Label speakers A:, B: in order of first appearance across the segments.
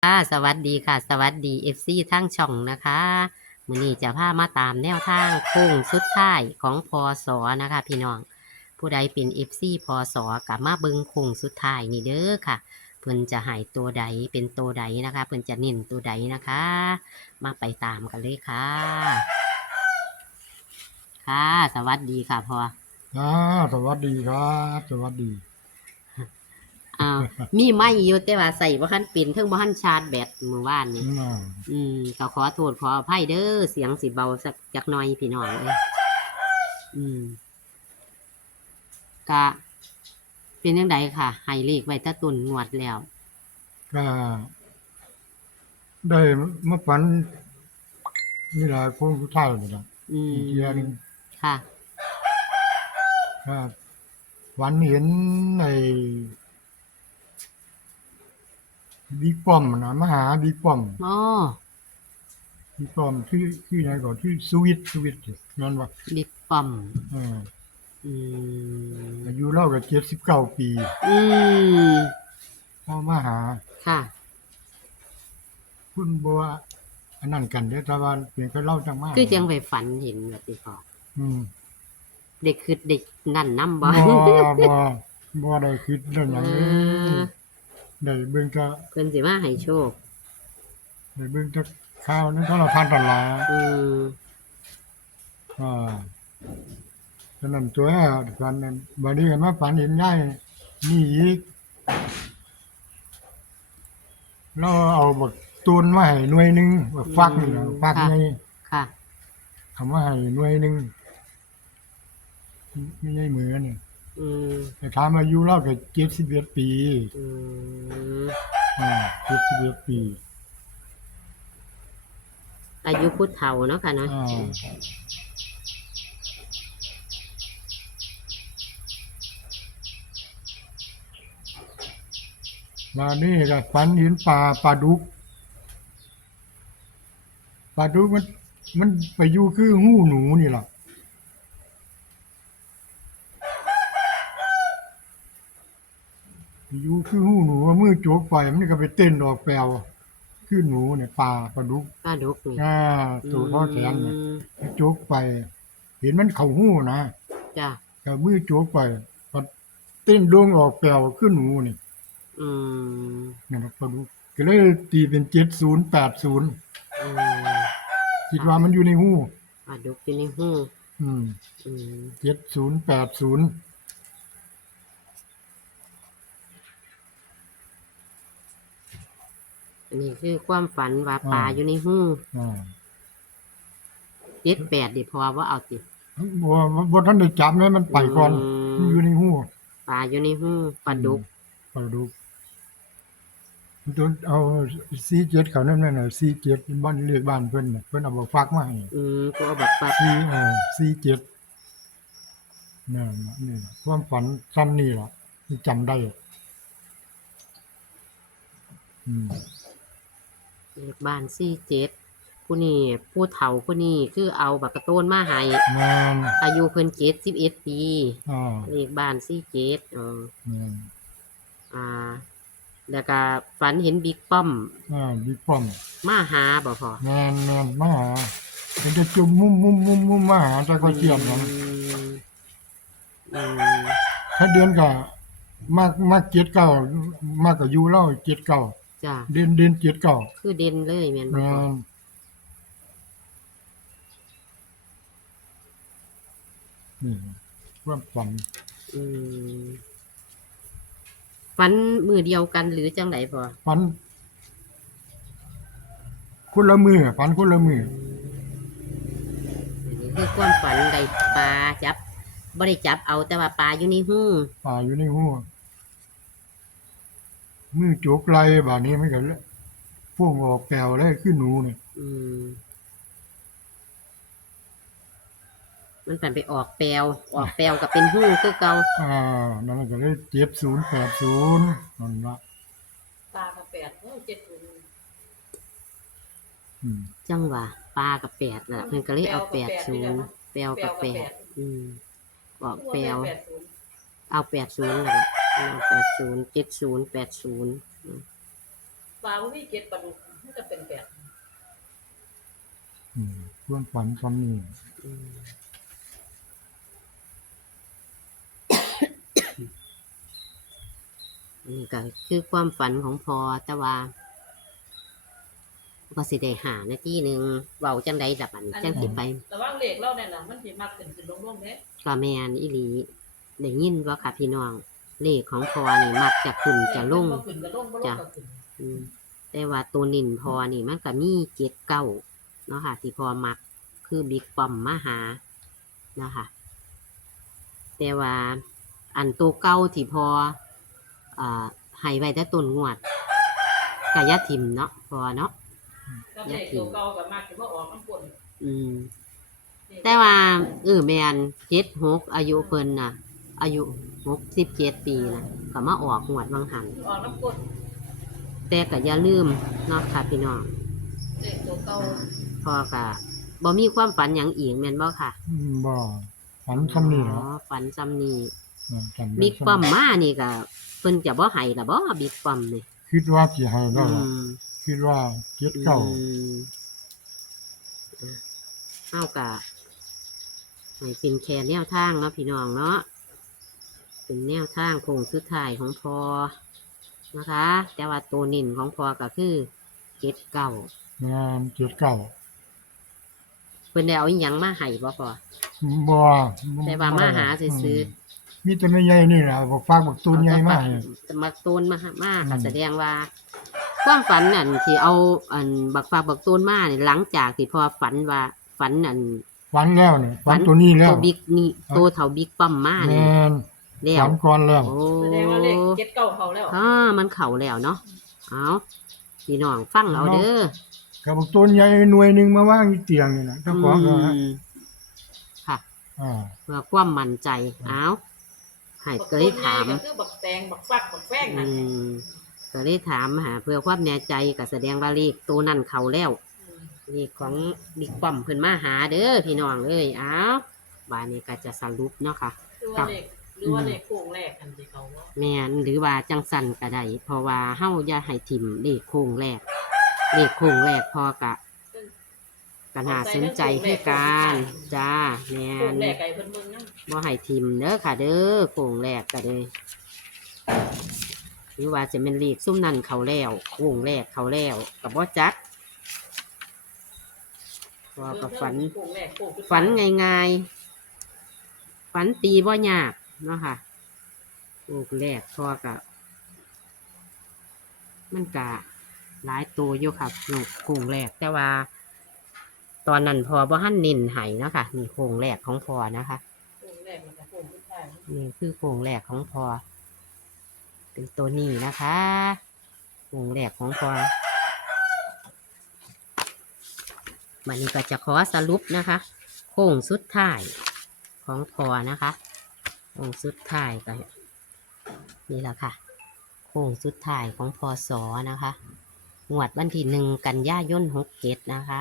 A: สวัสดีค่ะสวัสดีFCทั้งช่องนะคะมื้อนี้จะพามาตามแนวทางโค้งสุดท้ายของพศนะคะพี่น้องผู้ใดเป็น FC พศกับมาเบิงโค้งสุดท้ายนี่เด้อค่ะเพิ่นจะให้ตัวใดเป็นตัวใดนะคะเพิ่นจะเน้นตัวใดนะคะมาไปตามกันเลยค่ะค่ะสวัสดีค่ะพ่อ
B: อ่าสวัสดีครับสวัสดี
A: อ้าวมีไม้อยู่แต่ว่าใส่บ่ทันเป็นเทิงบ่ทันชาร์จแบตมื้อวานนี้
B: อ่า
A: ก็ขอโทษขออภัยเด้อเสียงสิเบาสักจักหน่อยพี่น้องเอ้ยอืมกะเป็นยังไงค่ะให้เลขไว้แตะตุนงวดแล้ว
B: ก็ได้มาฝันนี่แหละคงสุดท้ายหมดแล้ว
A: อื
B: อีกเทียหนึ
A: ม
B: ง
A: ค่ะ
B: ก็ฝันเห็นในบิ๊กป้อมนะมาหาบิ๊กป้อม
A: อ๋อ
B: บิ๊กป้อมชื่ออะไรก่อนชื่อสวิตนั่นวะ
A: บิ๊กป้อม
B: เออ
A: อื
B: อา
A: ม
B: ยุเล่ากับ79 ปี
A: อืม
B: พ่อมาหา
A: ค่ะ
B: คุณบัวอันนั้นกันเด้อตะวันเพียงแค่เล่าจังมาก
A: คือจังไปฝันเห็นแบบนี้พอ
B: อืม
A: เด็กคือเด็กนั่นนำบ่
B: บ่บ่ได้คิดเรื่องห
A: เ
B: ยังเลย
A: ออ
B: ได้เบิ่งก็
A: เพิ่นสิมาให้โชค
B: ไปเบิ่งจักข่าวในโทรทัศน์นั่นล่ะ
A: อืม
B: อาฉะนั้นตัวฝันนั้นบัดนี้ก็มาฝันเห็นยายนี่อีกเลาเอาบักตูนมาให้หน่วยหนึ่งบักฟักนี่ล่ะฟัก
A: ค่ะ
B: ใหญ่
A: ค่ะ
B: เอามาให้หน่วยหนึ่งไม่ใช่มือนี่
A: อืม
B: แต่ถามอายุเลาก็71 ปี
A: อืม
B: อา71 ปี
A: อายุผู้เฒ่าเนาะค่ะเนาะ
B: อาบัดนี้ก็ฝันเห็นปลาดุกมันไปอยู่คือหูหนูนี่ล่ะ อยู่คือหูหนูว่ามือโจกไปมันก็ไปเต้นออกแปลวคือหนูเนี่ยปลาดุก
A: ปลาดุกนี่
B: อ่า
A: อื
B: ตัวเท่อแขนเนี่ย
A: ม
B: โจกไปเห็นมันเข้าหูนะ
A: จ้ะ
B: ก็มือโจกไปก็เต้นดวงออกแปลวคือหนูนี่
A: อืม
B: นั่นล่ะปลาดุกก็เลยตีเป็น7080
A: อืม
B: คิด
A: ค่ะ
B: ว่ามันอยู่ในหู
A: ปลาดุกอยู่ในหู
B: อืม
A: อืม
B: 7080
A: อันนี้คือความฝันว่าป
B: อา
A: ลาอยู่ในหู
B: อา
A: 78ดิพอบ่เอาติ
B: บ่บ่ทันได้จับนะมัน
A: อื
B: ไปก่อนมันอยู่
A: ม
B: ในหู
A: ปลาอยู่ในหูปลา
B: อืม
A: ดุก
B: ปลาดุก ตัวเอา47เขานั่นน่ะ47บ้านเลขบ้านเพิ่นน่ะเพิ่นเอามาฝากมาให้
A: กูเอาบักปัด
B: 447นั่นน่ะนี่ล่ะความฝันซ้ำนี่ล่ะที่จำได้อืม
A: เลขบ้าน47ผู้นี้ผู้เฒ่าผู้นี้คือเอาบักกะโตนมาให้
B: แม่น
A: อายุเพิ่น71ปี
B: อ้อ
A: เลขบ้าน47
B: แม่น
A: อ่าแล้วก็ฝันเห็นบิ๊กป้อม
B: บิ๊กป้อม
A: มาหาบ่พอ
B: แม่นๆมาหาเพิ่นจะจุ่มมุมๆๆๆมาหาจักว่าเจียมหยัง
A: มอืม
B: ถ้าเดือนก็มัก79มักอายุเลา79
A: จ้ะ
B: เด่น79
A: คือเด่นเลยแม่นบ่
B: แม่
A: พอน
B: นี่ความฝัน
A: อืมฝันมื้อเดียวกันหรือจังไดพอ
B: ฝันคนละมือฝันคนละมือ
A: อันนี้คือความฝันได้ปลาจับบ่ได้จับเอาแต่ว่าปลาอยู่ในหู
B: ป่าอยู่ในหูมือโจกไหล่บัดนี้มันก็พ่วงออกแปลวเลยคือหนูนี่
A: อืมมันฝันไปออกแปลวก็เป็นหูคือเก่า
B: อ่านั่นมันก็เลย7080นั่นล่ะ
C: ปลากับแปดโอ้70
B: อืม
A: จังหวะปลากับแปดน่ะเพิ่นก็เลยเอา80แปลว
C: แปล
A: กับแปด
C: วกับแปด
A: อืมออก
C: คือ
A: แปลว
C: ว่าแม่น80
A: เอา80นั่นล่ะเอา80 70 80
C: ปลาบ่มีเจ็ดปลาดุกมันก็เป็นแปด
B: ความฝันคำนี้
A: อืมนี่ก็คือความฝันของพอแต่ว่าก็สิได้หานาทีหนึงเว้าจังใดดับอันนี้จังสิไป
C: ระวังเลขเราเนี่ยน่ะมันสิมักขึ้นลงๆเด้
A: ก็แม่นอีหลีได้ยินบ่ค่ะพี่น้องเลขของพอนี่มักจะขึ้นจะลง
C: บ่ขึ้นก็ลงบ่ลงก็ขึ้น
A: อืมแต่ว่าตัวนินพอนี่มันก็มีเจ็ดเก้าเนาะค่ะที่พอมักคือบิ๊กปอมมาหาเนาะค่ะแต่ว่าอันตัวเก้าที่พอให้ไว้แต่ต้นงวดกะยะทิมเนาะพอเนาะ
C: กับเลขตัวเก่าก็มักสิมาออกน้ำกลน
A: อืม แต่ว่าแมน76อายุเพิ่นน่ะ อายุ67ปีนะก็มาออกงวดบางหัน
C: ออกน้ำกลน
A: แต่ก็อย่าลืมเนาะค่ะพี่น้อง
C: เลขตัวเก่า
A: พอก็บ่มีความฝันหยังอีกแม่นบ่ค่ะ
B: บ่ฝันคำนี้
A: อ๋
B: เหร
A: อ
B: อ
A: ฝันซ้ำนี้
B: ฝันได้
A: บิ๊ก
B: ซ้ำ
A: ป้อมมานี่ก็เพิ่นจะบ่ให้ล่ะบ่บิ๊กป้อมนี่
B: คิดว่าสิให้แล้ว
A: อื
B: ล่ะ
A: ม
B: คิดว่าเจ็ดเก้า
A: เฮาก็ให้เป็นแค่แนวทางเนาะพี่น้องเนาะเป็นแนวทางโคงสุดท้ายของพอนะคะ แต่ว่าตัวนิ่นของพอก็คือ79
B: งานเจ็ดเก้า
A: เพิ่นได้เอาอิหยังมาให้บ่พอ
B: บ่
A: แต่ว่ามาหาซื้อ
B: มีแต่ไม่ใหญ่นี่แหละบอกฝากบอกตูนใหญ่มาก
A: จะมาตูนมาก็แสดงว่า ความฝันนั่นที่เอาอันบักฟ้าบักตูนมานี่หลังจากที่พอฝันว่าฝันนั่น
B: ฝันแล้วเนี่ยฝันตัวนี้แล้ว
A: ตัวบิ๊กนี่ตัวเท่าบิ๊กป้อมมา
B: แม
A: นี่
B: น
A: แล้ว
B: ฝันก่อนแล้ว
A: โอ้
C: แสดงว่าเลขเจ็ดเก่าเขาแล้ว
A: มันเข่าแล้วเนาะเอาพี่น้องฟังเอาเด้อ
B: กับบอกตูนใหญ่หน่วยหนึงมาว่างอยู่เตียงนี่นะเจ้าของก็
A: ค่ะ
B: อ่า
A: เพื่อความมั่นใจเอาให้ก็เลยถาม
C: ก็คือบักแตงบักฟักบักแป้งนั่น
A: ก็เลยถามหาเพื่อความแน่ใจก็แสดงว่าเลขตัวนั่นเขาแล้ว เลขของบิ๊กป้อมเพิ่นมาหาเด้อพี่น้องเอ้ยอ้าวบานนี้ก็จะสรุปเนาะค่ะ
C: หรือว่าเลขโค้งแรกอันที่เขาว่า
A: แม่นหรือว่าจังสันก็ได้เพราะว่าเฮาอย่าให้ทิมเลขโค้งแรก เลขโค้งแรกพอกะก็น่าสนใจคือการจ้าแม่
C: โค้ง
A: น
C: แรกไก่เพิ่นเบิ่งนำ
A: บ่ให้ทิมเด้อค่ะเด้อโค้งแรกก็เลยหรือว่าจะเป็นเลขซุ่มนั่นเขาแล้วโค้งแรกเขาแล้วก็บ่จักพอกับฝัน
C: โค้งแรกโค้งสุดท้าย
A: ฝันง่ายๆ ฝันตีบ่ยากเนาะค่ะลูกแรกพอกับมันกะหลายตัวอยู่ค่ะลูกโค้งแรก แต่ว่า ตอนนั้นพอบ่หันเน้นให้เนาะค่ะนี่โค้งแรกของพอนะคะ
C: โค้งแรกมันก็โค้งสุดท้าย
A: นี่คือโค้งแรกของพอเป็นตัวนี้นะคะโค้งแรกของพอวันนี้ก็จะขอสรุปนะคะ โค้งสุดท้ายของพอนะคะโค้งสุดท้ายก็นี่แหละค่ะโค้งสุดท้ายของพศนะคะงวดวันที่1 กันยายน67นะคะ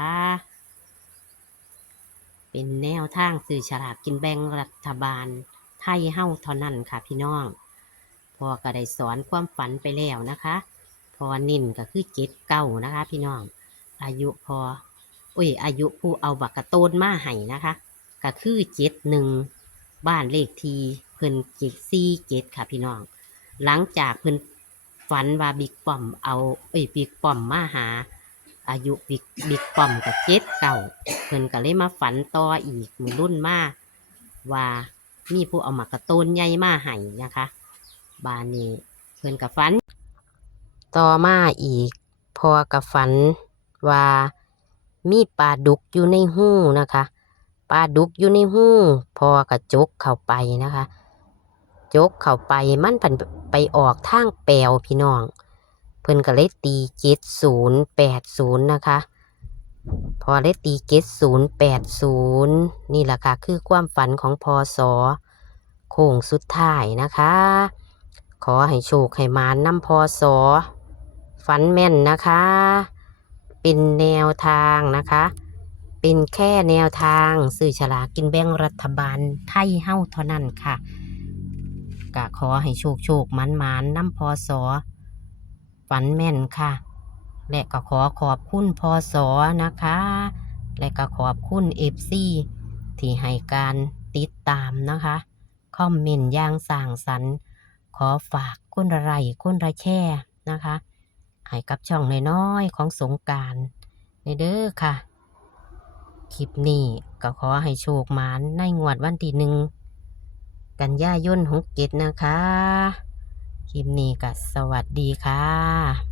A: เป็นแนวทางสื่อฉลากกินแบ่งรัฐบาลไทยเฮ้าเท่านั้นค่ะพี่น้องพอก็ได้สอนความฝันไปแล้วนะคะ พอนิ่นก็คือ79นะคะ พี่น้องอายุพออายุผู้เอาบักกะโตนมาให้นะคะก็คือ71บ้านเลขที่เพิ่น47ค่ะพี่น้อง หลังจากเพิ่นฝันว่าบิ๊กป้อมเอาบิ๊กป้อมมาหา อายุบิ๊กป้อมกับ79เพิ่นก็เลยมาฝันต่ออีกมือรุ่นมาว่ามีผู้เอาหมากกระต้นใหญ่มาให้นะคะบานนี้เพิ่นกับฝัน ต่อมาอีกพอกับฝันว่ามีปลาดุกอยู่ในหูนะคะปลาดุกอยู่ในหูพอกับจกเข้าไปนะคะ จกเข้าไปมันไปออกทางแปลวพี่น้อง เพิ่นก็เลยตี7080นะคะพอเลยตี7080นี่แหละค่ะคือความฝันของพศโค้งสุดท้ายนะคะ ขอให้โชคให้มานำพศฝันแม่นนะคะ เป็นแนวทางนะคะ เป็นแค่แนวทางสื่อฉลากกินแบ่งรัฐบาลไทยเฮ้าเท่านั้นค่ะก็ขอให้โชคมันนำพศฝันแม่นค่ะและก็ขอขอบคุณพศนะคะ และก็ขอบคุณ FC ที่ให้การติดตามนะคะคอมเมนต์อย่างสร้างสรรค์ขอฝากคุณละไลค์คุณละแชร์นะคะให้กับช่องน้อยๆของสงกรานต์ในเด้อค่ะ คลิปนี้ก็ขอให้โชคหมานในงวดวันที่1 กันยายน67นะคะ คลิปนี้ก็สวัสดีค่ะ